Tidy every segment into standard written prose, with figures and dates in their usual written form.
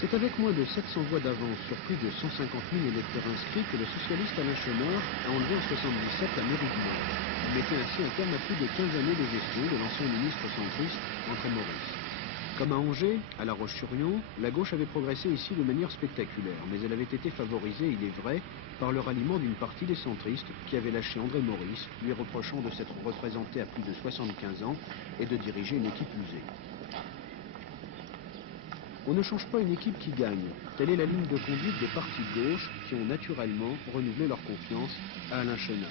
C'est avec moins de 700 voix d'avance sur plus de 150 000 électeurs inscrits que le socialiste Alain Chenard a enlevé en 1977 la mairie du Mans. Il mettait ainsi un terme à plus de 15 années de gestion de l'ancien ministre centriste André Maurice. Comme à Angers, à La Roche-sur-Yon, la gauche avait progressé ici de manière spectaculaire, mais elle avait été favorisée, il est vrai, par le ralliement d'une partie des centristes qui avaient lâché André Maurice, lui reprochant de s'être représenté à plus de 75 ans et de diriger une équipe usée. On ne change pas une équipe qui gagne. Telle est la ligne de conduite des partis de gauche qui ont naturellement renouvelé leur confiance à Alain Chenard.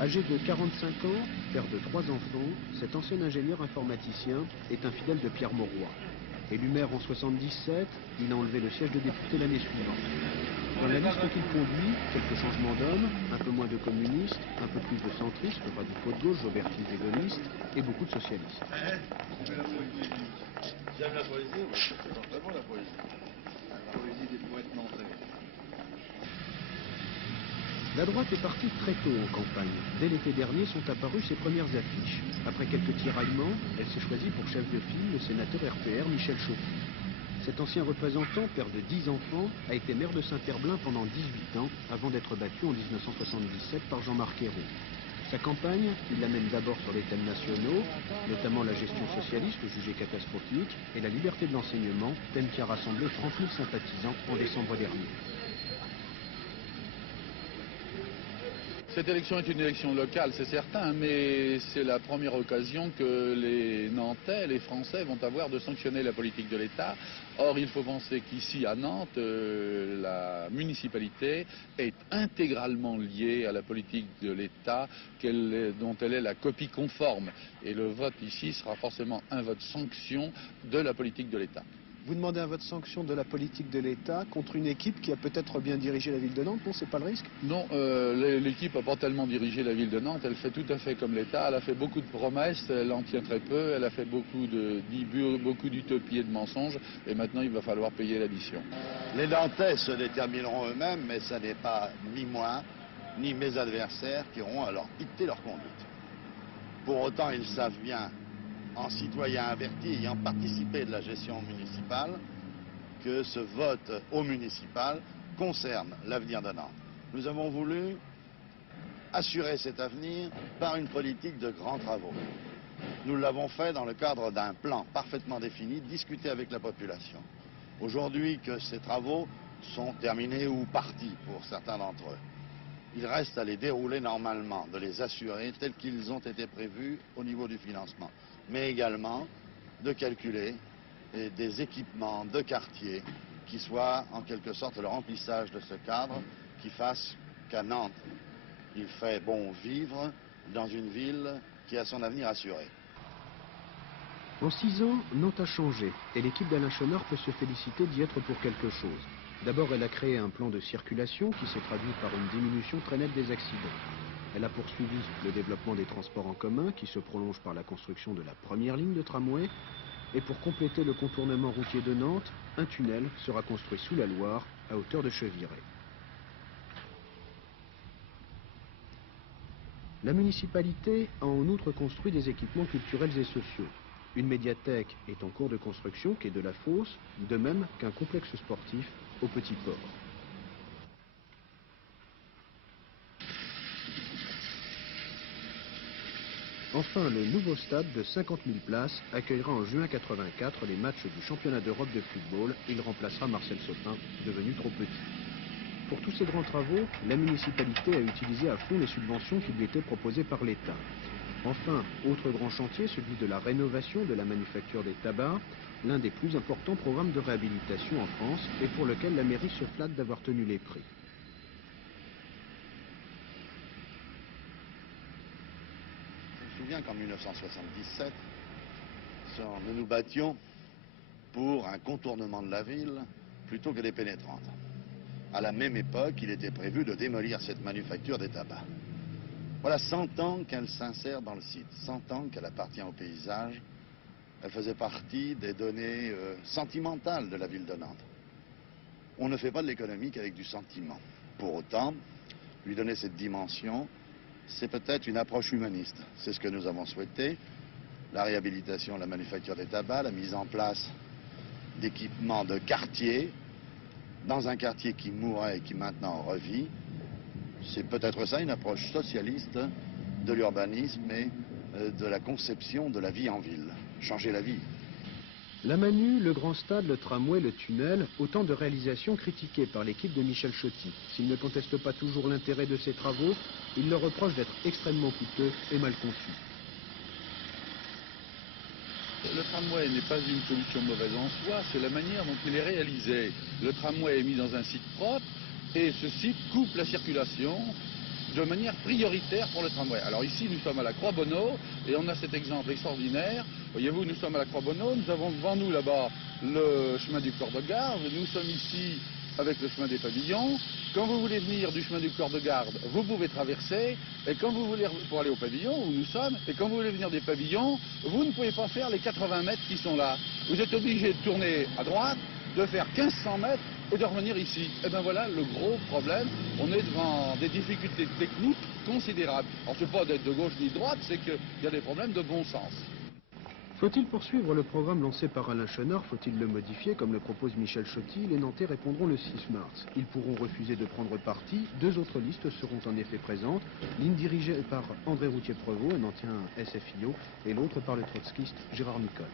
Âgé de 45 ans, père de 3 enfants, cet ancien ingénieur informaticien est un fidèle de Pierre Mauroy. Élu maire en 1977, il a enlevé le siège de député l'année suivante. Dans la liste qu'il conduit, quelques changements d'hommes, un peu moins de communistes, un peu plus de centristes, radicaux de gauche, jobertistes et gaullistes, et beaucoup de socialistes. J'aime la poésie, c'est vraiment la poésie. La poésie des poètes nantais. La droite est partie très tôt en campagne. Dès l'été dernier sont apparues ses premières affiches. Après quelques tiraillements, elle s'est choisie pour chef de file le sénateur RPR Michel Chauty. Cet ancien représentant, père de 10 enfants, a été maire de Saint-Herblain pendant 18 ans, avant d'être battu en 1977 par Jean-Marc Ayrault. Sa campagne, il l'amène d'abord sur les thèmes nationaux, notamment la gestion socialiste jugée catastrophique et la liberté de l'enseignement, thème qui a rassemblé 30 000 sympathisants en décembre dernier. Cette élection est une élection locale, c'est certain, mais c'est la première occasion que les Nantais, les Français vont avoir de sanctionner la politique de l'État. Or, il faut penser qu'ici, à Nantes, la municipalité est intégralement liée à la politique de l'État, dont elle est la copie conforme. Et le vote ici sera forcément un vote sanction de la politique de l'État. Vous demandez un vote sanction de la politique de l'État contre une équipe qui a peut-être bien dirigé la ville de Nantes, non? C'est pas le risque? Non, l'équipe n'a pas tellement dirigé la ville de Nantes, elle fait tout à fait comme l'État, elle a fait beaucoup de promesses, elle en tient très peu, elle a fait beaucoup d'utopies et de mensonges, et maintenant il va falloir payer l'addition. Les Nantais se détermineront eux-mêmes, mais ce n'est pas ni moi, ni mes adversaires qui auront à leur dicter leur conduite. Pour autant, ils savent bien, en citoyens avertis ayant participé de la gestion municipale, que ce vote au municipal concerne l'avenir de Nantes. Nous avons voulu assurer cet avenir par une politique de grands travaux. Nous l'avons fait dans le cadre d'un plan parfaitement défini, discuté avec la population. Aujourd'hui que ces travaux sont terminés ou partis pour certains d'entre eux, il reste à les dérouler normalement, de les assurer tels qu'ils ont été prévus au niveau du financement, mais également de calculer des équipements de quartier qui soient en quelque sorte le remplissage de ce cadre, qui fasse qu'à Nantes, il fait bon vivre dans une ville qui a son avenir assuré. En 6 ans, Nantes a changé et l'équipe d'Alain Chenard peut se féliciter d'y être pour quelque chose. D'abord, elle a créé un plan de circulation qui s'est traduit par une diminution très nette des accidents. Elle a poursuivi le développement des transports en commun qui se prolonge par la construction de la première ligne de tramway. Et pour compléter le contournement routier de Nantes, un tunnel sera construit sous la Loire à hauteur de Cheviré. La municipalité a en outre construit des équipements culturels et sociaux. Une médiathèque est en cours de construction, quai de la Fosse, de même qu'un complexe sportif au Petit Port. Enfin, le nouveau stade de 50 000 places accueillera en juin 1984 les matchs du championnat d'Europe de football. Il remplacera Marcel Sopin, devenu trop petit. Pour tous ces grands travaux, la municipalité a utilisé à fond les subventions qui lui étaient proposées par l'État. Enfin, autre grand chantier, celui de la rénovation de la manufacture des tabacs, l'un des plus importants programmes de réhabilitation en France et pour lequel la mairie se flatte d'avoir tenu les prix. Je me souviens qu'en 1977, nous nous battions pour un contournement de la ville plutôt que des pénétrantes. À la même époque, il était prévu de démolir cette manufacture des tabacs. Voilà 100 ans qu'elle s'insère dans le site, 100 ans qu'elle appartient au paysage. Elle faisait partie des données sentimentales de la ville de Nantes. On ne fait pas de l'économie qu'avec du sentiment. Pour autant, lui donner cette dimension, c'est peut-être une approche humaniste. C'est ce que nous avons souhaité. La réhabilitation de la manufacture des tabacs, la mise en place d'équipements de quartier, dans un quartier qui mourait et qui maintenant revit. C'est peut-être ça une approche socialiste de l'urbanisme et de la conception de la vie en ville. Changer la vie. La Manu, le grand stade, le tramway, le tunnel, autant de réalisations critiquées par l'équipe de Michel Chauty. S'il ne conteste pas toujours l'intérêt de ces travaux, il leur reproche d'être extrêmement coûteux et mal conçus. Le tramway n'est pas une solution mauvaise en soi, c'est la manière dont il est réalisé. Le tramway est mis dans un site propre et ce site coupe la circulation de manière prioritaire pour le tramway. Alors ici, nous sommes à la Croix-Bonneau et on a cet exemple extraordinaire. Voyez-vous, nous sommes à la Croix-Bonneau, nous avons devant nous là-bas le chemin du corps de garde, nous sommes ici avec le chemin des pavillons. Quand vous voulez venir du chemin du corps de garde, vous pouvez traverser, et quand vous voulez pour aller au pavillon où nous sommes, et quand vous voulez venir des pavillons, vous ne pouvez pas faire les 80 mètres qui sont là. Vous êtes obligé de tourner à droite, de faire 1500 mètres et de revenir ici. Et bien voilà le gros problème. On est devant des difficultés techniques considérables. Alors c'est pas d'être de gauche ni de droite, c'est qu'il y a des problèmes de bon sens. Faut-il poursuivre le programme lancé par Alain Chenard? Faut-il le modifier comme le propose Michel Chauty? Les Nantais répondront le 6 mars. Ils pourront refuser de prendre parti. Deux autres listes seront en effet présentes. L'une dirigée par André Routier-Prevot, un ancien SFIO, et l'autre par le trotskiste Gérard Nicole.